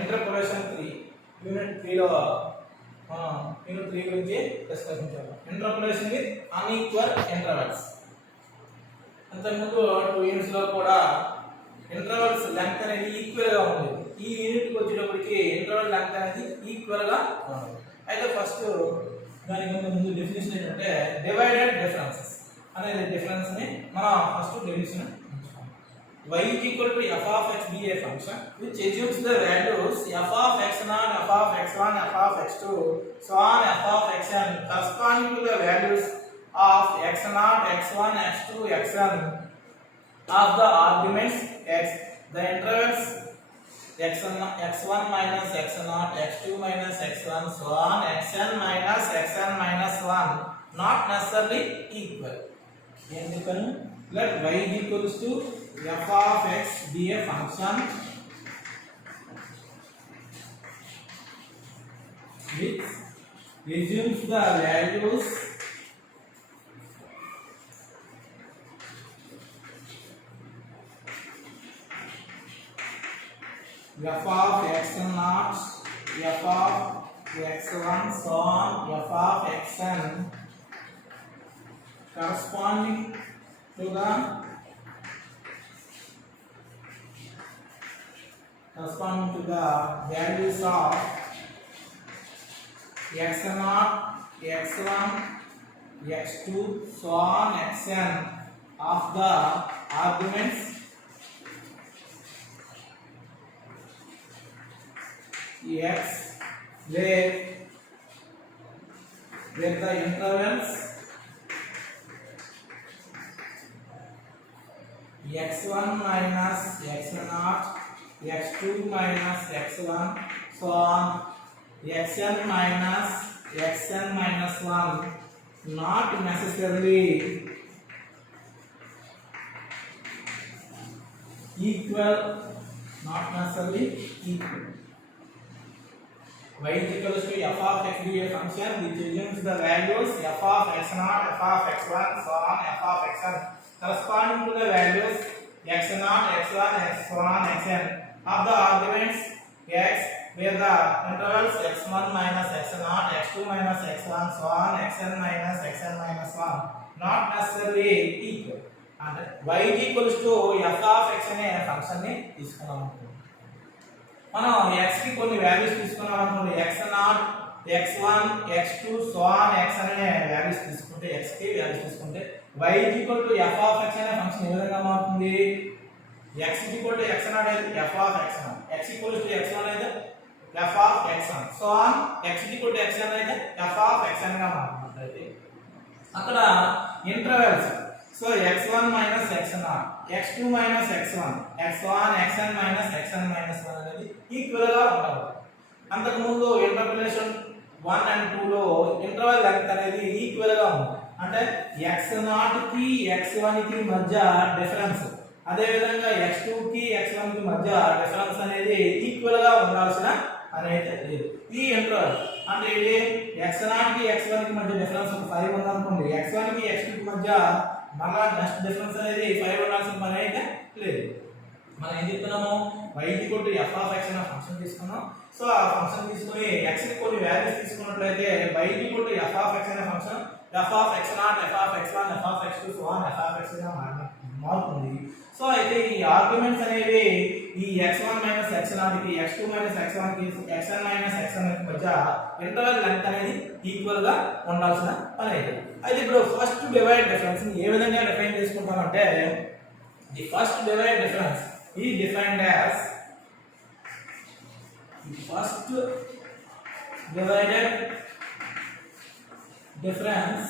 ఇంటర్పోలేషన్ 3 యూనిట్ 3 లో యూనిట్ 3 గురించి డిస్కస్ చేద్దాం. Interpolation with unequal intervals. అంతకుముందు 2 యూనిట్స్ లో కూడా ఇంటర్వల్స్ లెంగ్త్ అనేది ఈక్వల్ గా ఉండేది. ఈ యూనిట్ కి వచ్చేటప్పటికి ఇంటర్వల్ లెంగ్త్ అనేది ఈక్వల్ గా ఉండదు. అయితే ఫస్ట్ దానికి ముందు డెఫినిషన్ ఏంటంటే డివైడెడ్ డిఫరెన్సెస్ అనేది డిఫరెన్స్ ని మనం first definition y is equal to f of x be a function which assumes the values f of x0, f of x1, f of x2, so on f of xn corresponding to the values of x0, x1, x2, xn of the arguments x. The intervals x1 minus x0, x2 minus x1, so on xn minus 1 not necessarily equal. Let y is equals to f of x be a function which assumes the values f of x0, f of x1, so on f of xn corresponding to the values of x0, x1, x2, so on xn of the arguments x where the intervals x1 minus x0, x2 minus x1, so on xn minus 1 not necessarily equal. Y is equals to f of x be a function which assumes the values f of x0, f of x1, so on f of xn corresponding to the values x0, x1, x1, xn of the arguments x where the intervals x1 minus x0, x2 minus x1, so on xn minus 1 not necessarily equal. And y is equals to f of x అనే ఫంక్షన్ ని తీసుకున్నాం. మనం x కి కొన్ని వాల్యూస్ తీసుకున్నాం అనుకోండి, x0, x1, x2, so on xn అనే వాల్యూస్ తీసుకుంటే x కి వాల్యూస్ తీసుకుంటే y is equal to f of x అనే ఫంక్షన్ ఏ విధంగా మారుతుంది? x is equal to x0 అనేది f of x0, x equals to x1 అనేది f of x1, so on x is equal to xn అనేది f of xn గా మారుతుంది. అక్కడ intervals so x1 minus x0, x2 minus x1, x1, xn minus 1 అనేది ఈక్వల్ గా ఉంటాయి. అంతకు ముందు ఇంటర్పోలేషన్ 1 and 2 లో ఇంటర్వెల్ లెంగ్త్ అనేది ఈక్వల్ గా ఉంది. అంటే x0 కి x1 కి మధ్య డిఫరెన్స్, అదే విధంగా x2 కి x1 కి మధ్య డిఫరెన్స్ అనేది ఈక్వల్ గా ఉండాల్సిన అనేది లేదు. ఈ ఇంటర్వెల్ అంటే ఇది x0 కి x1 కి మధ్య డిఫరెన్స్ 5 ఉంది అనుకోండి, x1 కి x2 కి మధ్య మళ్ళా నెక్స్ట్ డిఫరెన్స్ అనేది 5 ఉండాల్సిన పని అయితే లేదు. మనం ఏం చెప్తున్నాము? y is equal to f of x అనే ఫంక్షన్ తీసుకున్నాం. సో ఆ ఫంక్షన్ తీసుకొని x కి కొన్ని వాల్యూస్ తీసుకున్నట్లయితే y is equal to f of x అనే function f of x0, f of x1, f of x2, so on f of x గా మారుతుంది. సో అయితే ఈ ఆర్గ్యుమెంట్స్ అనేవి ఈ x1 మైనస్ x0 కి, x2 మైనస్ x1 కి, xn మైనస్ xn కి మధ్య ఇంటర్వెల్ లెంగ్త్ అనేది ఈక్వల్ గా ఉండాల్సిన పని అయితే. అయితే ఇప్పుడు ఫస్ట్ డివైడ్ డిఫరెన్స్ ని ఏ విధంగా డిఫైన్ చేసుకుంటామంటే the first divide difference is defined as the first divided difference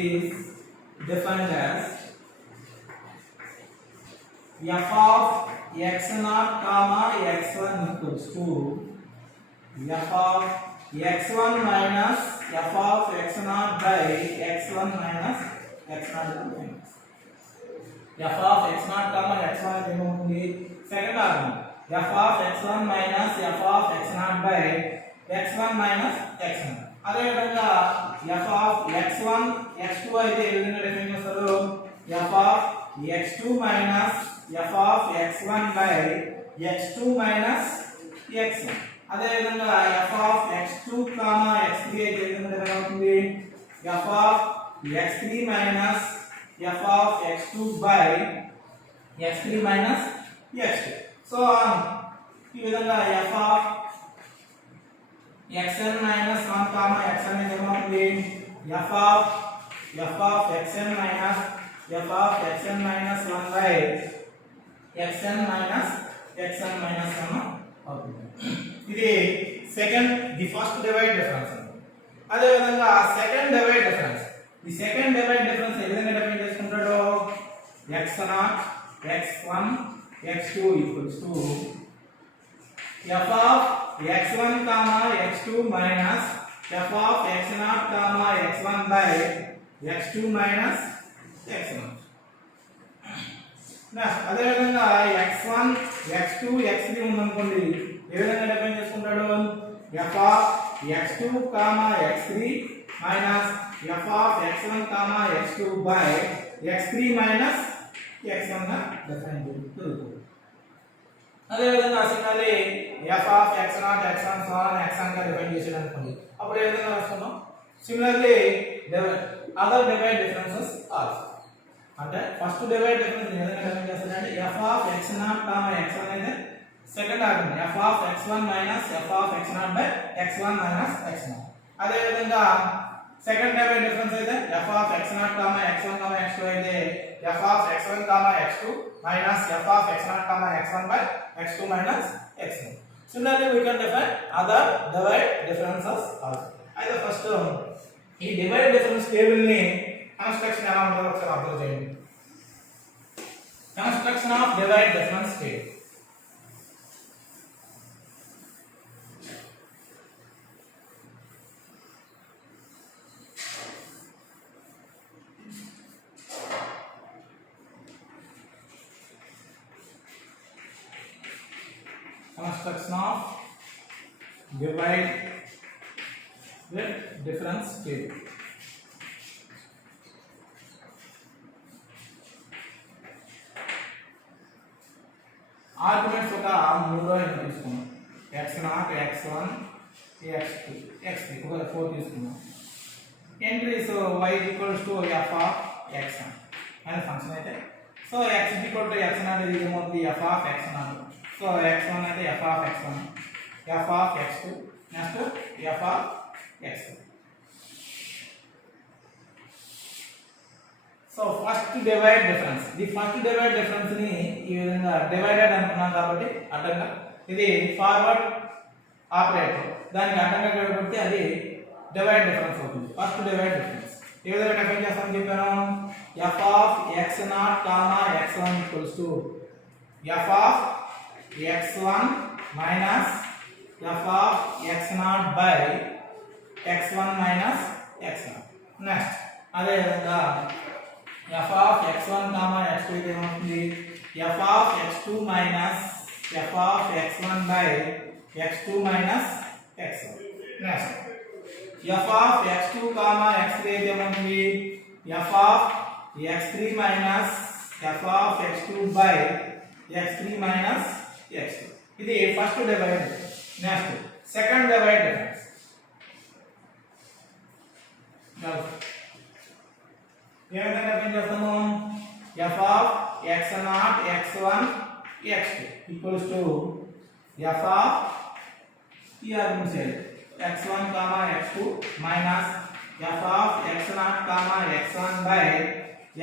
is defined as f of x0 comma x1 equals to f of x1 minus f of x0 by x1 minus x0. f of x0 comma x1 ఏమవుతుంది? Second argument f of x1 minus f of x0 by x1 minus x0. అదే విధంగా f of x1 x2 అయితే ఏ విధంగా డిఫైన్ చేస్తారు? f of x2 minus f of x1 by x2 minus x1. అదే విధంగా f of x2, x3 అయితే ఏ విధంగా అవుతుంది f of x3 minus f of x2 by x3 minus x2. So ఈ విధంగా f of xn minus 1 xn అయితే ఏమవుతుంది f of xn minus f of xn minus 1 by xn minus 1 అవుతుంది. ఇది second the first divide difference. అదే విధంగా second divide difference. ఈ second divide difference ఏ విధంగా డిఫైన్ చేసుకుంటాడో x0 x1 x2 equals to f of x1 x2 minus f of x0 x1 by x2 minus x0. Next అదే విధంగా x1 x2 x3 ఉందనుకోండి ఏ విధంగా డిఫైన్ చేసుకుంటాడు f of x2 x3 minus f of x1 x2 by x3 minus x1 గా డిఫైన్ చేస్తుంది. అదే విధంగా similarly f of x0 x1 so on x1 గా డిఫైన్ చేసాడు అనుకోండి అప్పుడు ఏ విధంగా రాస్తాము similarly other divide differences also. అంటే ఫస్ట్ డివైడ్ డిఫరెన్స్ ఏ విధంగా డిఫైన్ చేస్తాడంటే f of x0 x1 అయితే second order f of x1 minus f of x0 by x1 minus x0. అదే విధంగా సెకండ్ డివైడ్ డిఫరెన్స్ అయితే f of x0 x1 x2 అయితే f of x1 x2 minus f of x0 x1 by x2 minus x1. Similarly we can define other divide differences also. అయితే ఫస్ట్ ఈ divide difference table ని కన్స్ట్రక్షన్ ఎలా ఉంటుందో ఒకసారి అబ్జర్వ్ చేయండి. Construction of divide difference table. Construction of divide with difference table. Arguments ఒక మూడో ఎన్ని తీసుకున్నాం x0 x1 x2 x3 ఒక 4 తీసుకున్నాం. Entries y equals to f of x1 అనే ఫంక్షన్ అయితే so x equal to x0 అనేది ఏమవుతుంది f of x0. So x1 అయితే f of x1 f of x2 next f of x2. So first divide difference the first divide difference ని ఈ విధంగా డివైడెడ్ అనుకున్నాం కాబట్టి అడ్డంగా ఇది ఫార్వర్డ్ ఆపరేటర్ దానికి అడ్డంగా కాబట్టి అది డివైడ్ డిఫరెన్స్ అవుతుంది. ఫస్ట్ డివైడ్ డిఫరెన్స్ ఏ విధంగా డిఫైన్ చేస్తామని చెప్పాను f of x0 x1 equals to f of x1 minus f of x0 by x1 minus x0. Next అదే విధంగా f of x1 x2 ఏమవుతుంది f of x2 minus f of x1 by x2 minus x1. Next f of x2 x3 ఏమవుతుంది f of x3 minus f of x2 by x3 minus x2. ఇది first divide. Next second divide difference. ఏ విధంగా define చేస్తాము f of x0 x1 x2 equals to f of ఈ arguments x1 x2 minus f of x0 x1 by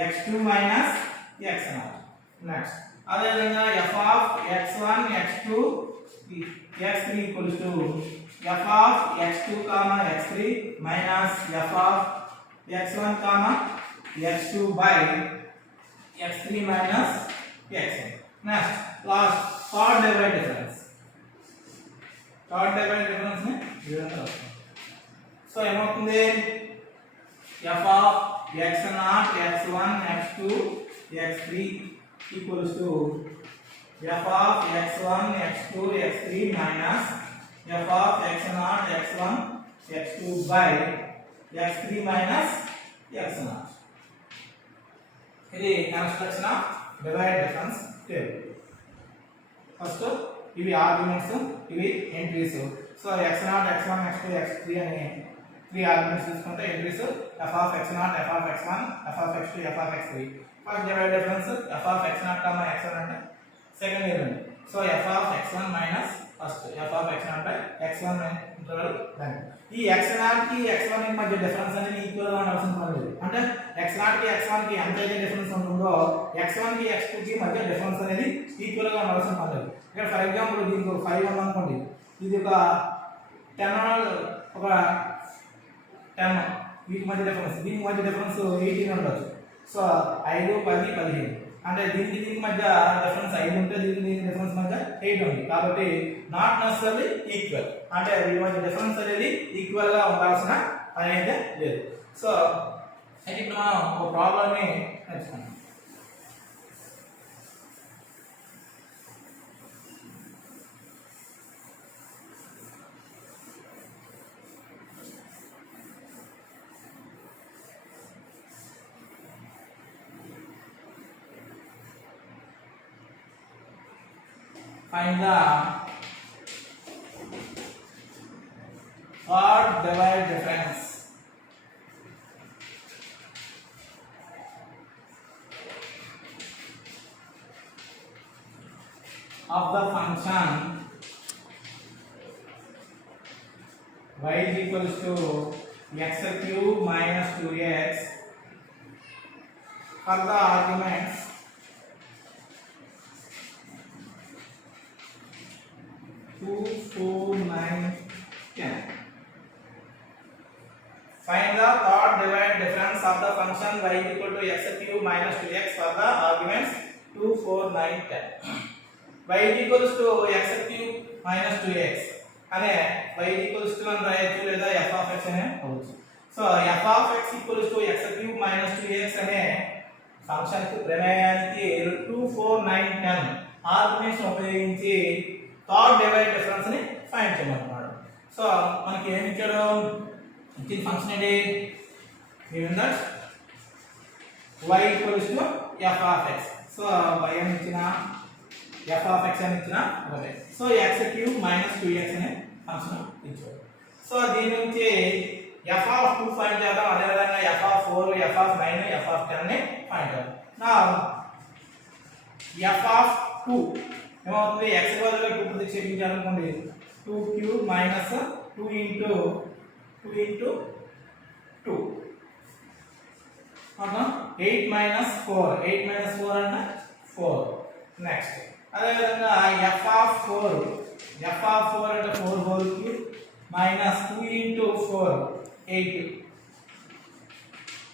x2 minus x0. Next అదే విధంగా f of x1 x2 x3 equals to f of x2 x3 minus f of x1 x2 by x3 minus x1. Next last third divide difference. Third divide difference ని ఈ విధంగా రాస్తాం. సో ఏమవుతుంది f of x0 x1 x2 x3 equals to f of x1 x2 x3 minus f of x0 x1 x2 by x3 minus x0. ఇది construction of divide difference table. First ఇవి ఆర్గ్యుమెంట్స్, ఇవి entries. So x0, x1, x2, x3 అని 3 ఆర్గ్యుమెంట్స్ తీసుకుంటే entries f of x0, f of x1, f of x2, f of x3. First divide difference f of x0, x1 అంటే second element. So f of x1 minus first f of x0 by x1 interval length. ఈ x0 కి x1 కి మధ్య డిఫరెన్స్ అనేది ఈక్వల్ గా ఉండాల్సిన పని లేదు. అంటే x0 కి x1 కి ఎంత అయితే డిఫరెన్స్ ఉంటుందో x1 కి x2 కి మధ్య డిఫరెన్స్ అనేది ఈక్వల్ గా ఉండాల్సిన పని లేదు. ఇక్కడ ఫర్ ఎగ్జాంపుల్ దీనికి 5 ఉందనుకోండి, ఇది ఒక 10 వీటి మధ్య డిఫరెన్స్, దీనికి మధ్య డిఫరెన్స్ 18 ఉండొచ్చు. సో 5, 10, 15 అంటే దీనికి మధ్య డిఫరెన్స్ 5 ఉంటే దీనికి డిఫరెన్స్ మధ్య 8 ఉంది. కాబట్టి నాట్ నెసెసరీ ఈక్వల్, అంటే వీటి మధ్య డిఫరెన్స్ అనేది ఈక్వల్ గా ఉండాల్సిన పని అయితే లేదు. సో అయితే ఇప్పుడు మనం ఒక ప్రాబ్లమ్ ని నేర్చుకున్నాం. Find the odd divide difference of the function y is equals to x cube minus 2x for the arguments 2, 4, 9, 10. Find the third divide difference of the function y is equal to x cube minus 2x for the arguments 2, 4, 9, 10. y is equals to x cube minus 2x అనే y is equals to అని రాయొచ్చు లేదా f of x అనే అవ్వచ్చు. So f of x equals to x cube minus 2x అనే ఫంక్షన్ కి ప్రమేయానికి 2, 4, 9, 10 ఆర్గ్యుమెంట్స్ ఉపయోగించి థర్డ్ డివైడ్ డిఫరెన్స్ ని ఫైండ్ చేయమంటున్నాడు. సో మనకి ఏమి ఇచ్చాడు, ఇచ్చిన ఫంక్షన్ ఏంటి, given that y equals to f of x. So y అని ఇచ్చిన f of x అని ఇచ్చిన ఒకటే. So x cube minus 2x అనే ఫంక్షన్ ఇచ్చాడు. సో దీని నుంచి f of 2 ఫైండ్ చేద్దాం, అదే విధంగా f of 4, f of 9, f of 10 ని ఫైండ్ చేద్దాం. నా f of 2 ఏమవుతుంది, x బదులుగా 2 ప్రతిక్షేపించాలనుకోండి, 2 క్యూబ్ మైనస్ 2 ఇంటూ 2 అవునా, 8 మైనస్ 4 అంటే 4. నెక్స్ట్ అదేవిధంగా f of 4 అంటే 4 హోల్ క్యూబ్ మైనస్ 2 ఇంటూ 4 8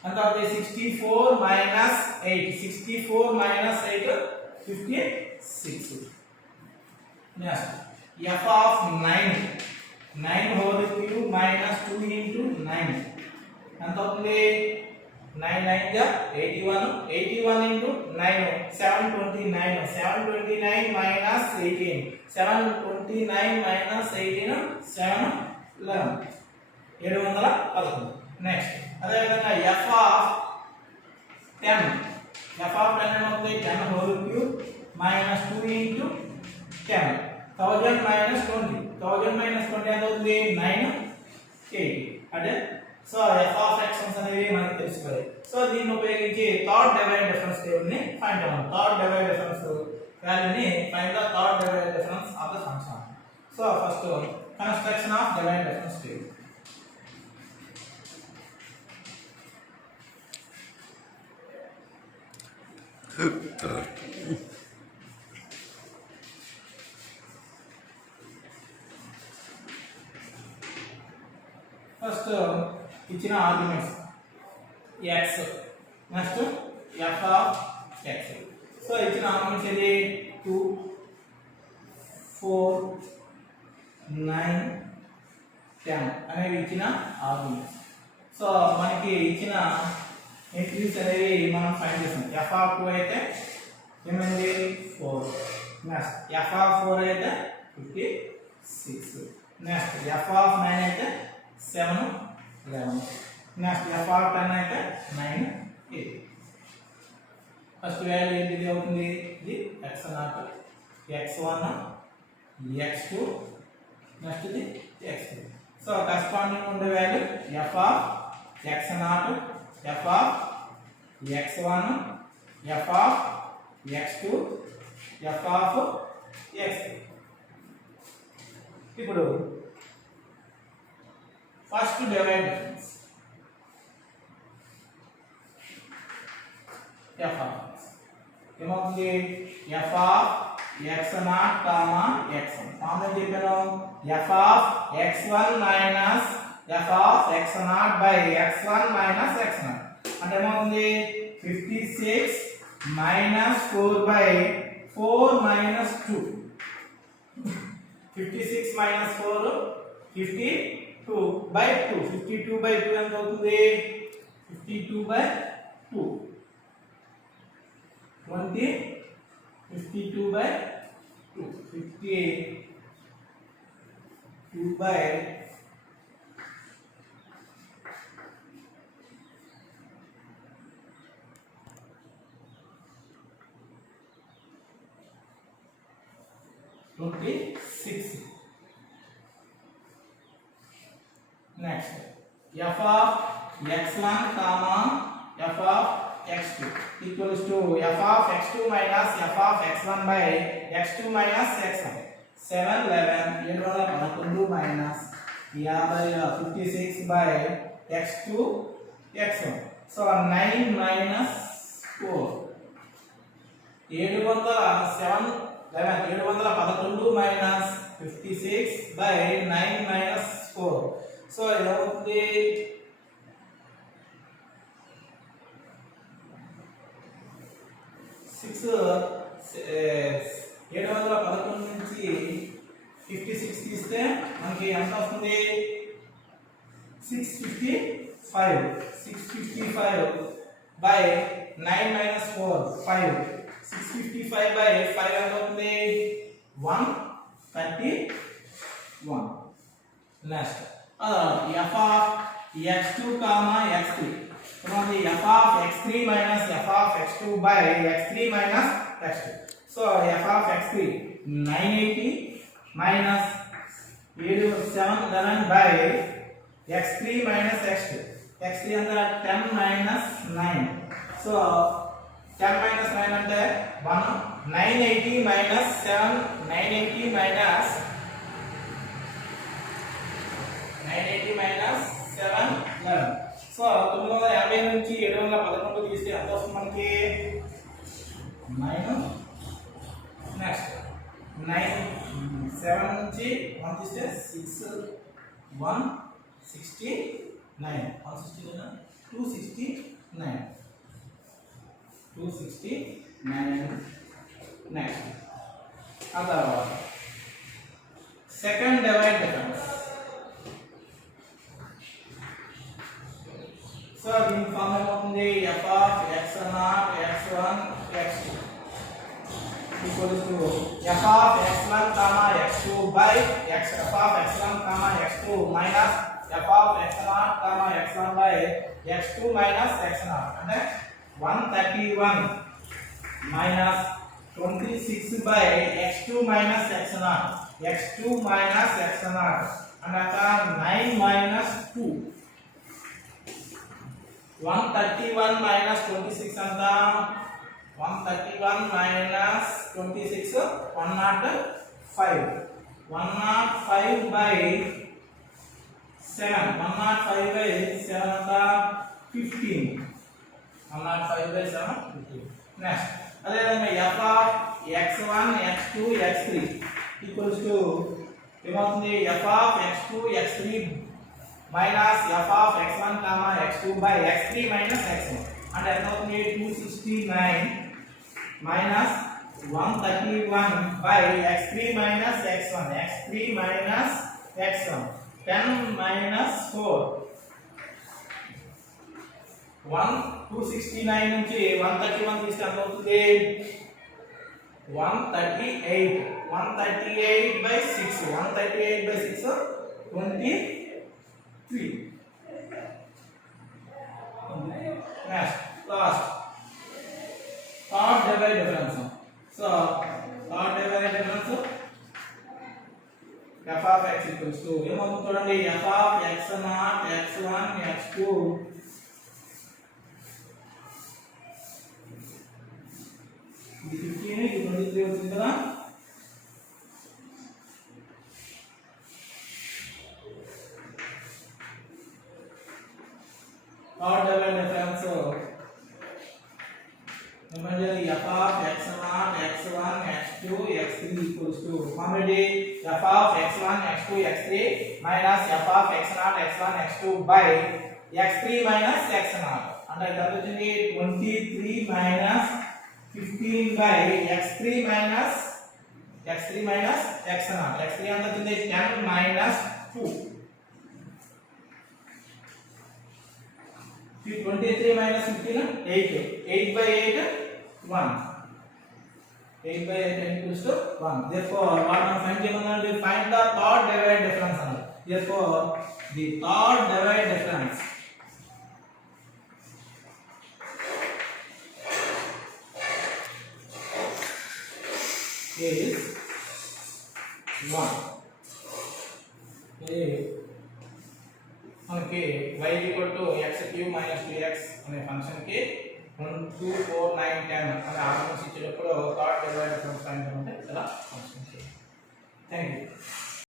అంత 64 మైనస్ 8 56. Next, f of 9 whole cube minus 2 into 9 ఎంత అవుతుంది, 9 9 గా 81 into 9 729 minus 18 729 minus 18 711. నెక్స్ట్ అదేవిధంగా f of 10 ఏమవుతుంది, 10 whole cube minus 2 into 10 1000 minus 20 ఎంత అవుతుంది, 980 అంటే. సో f of x అనేది మనకు తెలుసుకోవాలి. సో దీన్ని ఉపయోగించి థర్డ్ డివైడ్ డిఫరెన్స్ టేబుల్ ని ఫైండ్ చేద్దాం. థర్డ్ డివైడ్ డిఫరెన్స్ వాల్యూని find the third divide difference of the function. So first construction of divide difference table. First ఇచ్చిన arguments x, next f of x. So ఇచ్చిన arguments ఏది 2, 4, 9, 10 అనేవి ఇచ్చిన arguments. So మనకి ఇచ్చిన ఎంట్రీస్ అనేవి మనం ఫైండ్ చేసాం. f of 2 అయితే ఏమైంది 4, నెక్స్ట్ f of 4 అయితే 56, నెక్స్ట్ f of 9 అయితే 7, 11, నెక్స్ట్ f of 10 అయితే 9, 8. ఫస్ట్ వాల్యూ ఏంటిది అవుతుంది ఇది x0 x1 x2 నెక్స్ట్ ఇది x3 సో కరెస్పాండింగ్ ఉండే value f of x0 f of x1 f of x2 f of x3 ఇప్పుడు first divide difference f of x ఏమవుతుంది f of x0 x1 formula చెప్పాను f of x1 minus f of x0 by x1 minus x0 అంటే ఏమవుతుంది 56 minus 4 by 4 minus 2 56 minus 4 52 by 2 52 by 2 ఎంత అవుతుంది 52 by 2 20 52 by 2 52 by 26 next f of x1 comma f of x2 equals to f of x2 minus f of x1 by x2 minus x1 7 11 711 minus 56 by x2 x1 so 9 minus 4 711 minus 56 by 9 minus 4 so ఇది అవుతుంది 711 నుంచి 56 తీస్తే మనకి ఎంత వస్తుంది 655 by 9 minus 4 5 655 by 5 ఎంత అవుతుంది 131 next f of x2 comma x3 the f of x3 minus f of x2 by x3 minus x2 so f of x3 980 minus 711 by x3 minus x2 x3 under 10 minus 9 so 10 minus 9 అంటే 1 980 minus 7 980 minus 711 సో 950 నుంచి 711 తీస్తే ఎంత వస్తుంది మనకి 9 నెక్స్ట్ 9 7 నుంచి 1 తీస్తే 6 169 269 నెక్స్ట్ ఆ తర్వాత సెకండ్ డివైడ్ డిఫరెన్స్ సో దీని ఫార్ములా అవుతుంది f of x0 x1 x2 equals to f of x1 comma x2 by f of x1 comma x2 minus f of x0 comma x1 by x2 minus x0 అంటే 131 minus 26 by x2 minus x0 x2 minus x0 అనగా 9 minus 2 131 minus 26 anta 131 minus 26 105 by 7 105 by 7 anta 15 105 by 7 15 next అదే విధంగా f of x1 x2 x3 equals to ఏమవుతుంది f of x2 x3 minus f of x1 comma x2 by x3 minus x1 and ఎంత అవుతుంది 269 minus 131 by x3 minus x1 x3 minus x1 10 minus 4 269 నుంచి 131 తీస్తే ఎంత అవుతుంది 138 by 6 138 by 6 23 next last third divided difference f of x equals to ఏమవుతుంది చూడండి f of x naught x1 x2 ఇది 15 ఇది 23 వచ్చింది కదా third divided difference remember f of x naught x1 x2 x3 equals to how many f of x1 x2 x3 minus f of x naught x1 x2 by x3 minus x naught అంటే ఎంత వచ్చింది 23 minus 15 by x3 minus x naught x3 ఎంత వచ్చింది 10 minus 2 23 minus 15 8 8 by 8 1 8 by 8 equals to 1 therefore what we find we find the third divided difference therefore the third divided difference is 1 మనకి y equal to x cube minus 2x అనే ఫంక్షన్ కి 1 2 4 9 10 అనే ఆర్గ్యుమెంట్స్ ఇచ్చినప్పుడు third divider function అంటే ఇలా function thank you